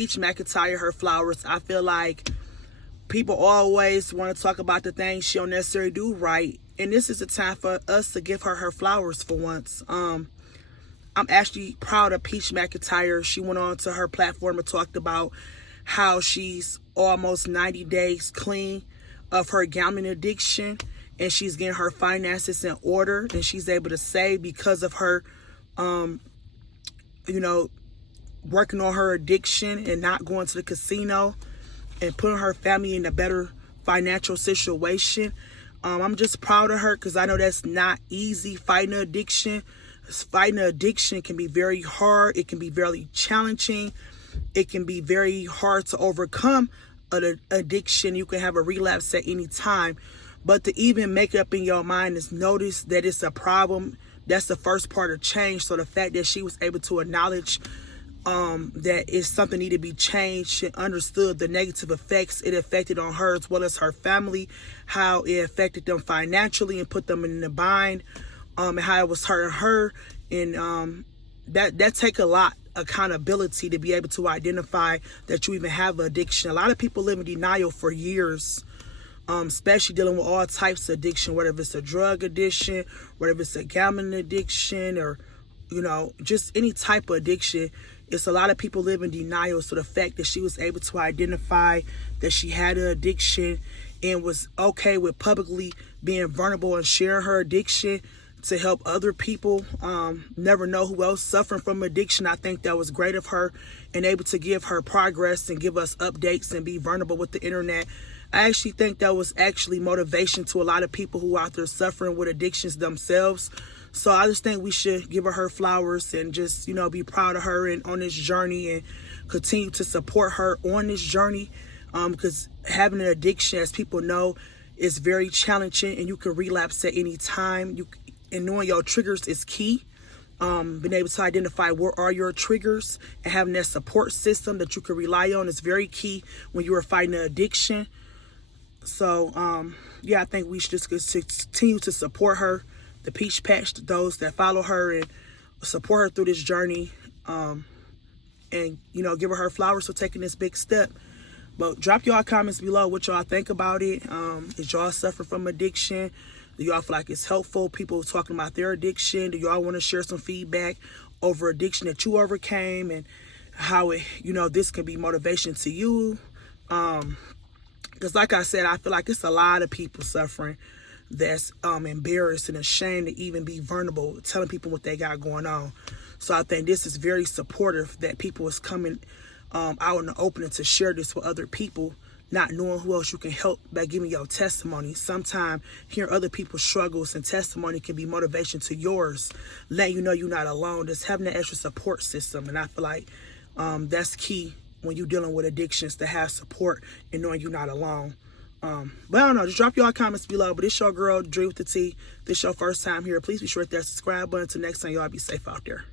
Peach McIntyre her flowers. I feel like people always want to talk about the things she don't necessarily do right, and this is the time for us to give her flowers for once. I'm actually proud of Peach McIntyre. She went on to her platform and talked about how she's almost 90 days clean of her gambling addiction, and she's getting her finances in order, and she's able to save because of her working on her addiction and not going to the casino and putting her family in a better financial situation. I'm just proud of her because I know that's not easy. Fighting addiction can be very hard. It can be very challenging. It can be very hard to overcome an addiction. You can have a relapse at any time. But to even make up in your mind is notice that it's a problem. That's the first part of change. So the fact that she was able to acknowledge that it's something need to be changed and understood the negative effects it affected on her as well as her family, how it affected them financially and put them in the bind, and how it was hurting her, and that take a lot accountability to be able to identify that you even have an addiction. A lot of people live in denial for years, especially dealing with all types of addiction, whether it's a drug addiction, whether it's a gambling addiction, or just any type of addiction. It's a lot of people live in denial. So the fact that she was able to identify that she had an addiction and was okay with publicly being vulnerable and sharing her addiction to help other people never know who else suffering from addiction, I think that was great of her, and able to give her progress and give us updates and be vulnerable with the internet. I actually think that was actually motivation to a lot of people who are out there suffering with addictions themselves. So I just think we should give her flowers and just, be proud of her and on this journey, and continue to support her on this journey. Because having an addiction, as people know, is very challenging, and you can relapse at any time. And knowing your triggers is key. Being able to identify what are your triggers and having that support system that you can rely on is very key when you are fighting an addiction. So, I think we should just continue to support her, the Peach Patch, those that follow her, and support her through this journey, and give her flowers for taking this big step. But drop y'all comments below what y'all think about it. Is y'all suffering from addiction? Do y'all feel like it's helpful? People talking about their addiction. Do y'all want to share some feedback over addiction that you overcame, and how it, this can be motivation to you? Because like I said, I feel like it's a lot of people suffering that's embarrassed and ashamed to even be vulnerable, telling people what they got going on. So I think this is very supportive that people is coming out in the open to share this with other people, not knowing who else you can help by giving your testimony. Sometimes hearing other people's struggles and testimony can be motivation to yours, letting you know you're not alone. Just having that extra support system. And I feel like that's key when you're dealing with addictions, to have support and knowing you're not alone. But I don't know, just drop y'all comments below. But it's your girl, Dre with the T. This your first time here. Please be sure to hit that subscribe button. Until next time, y'all be safe out there.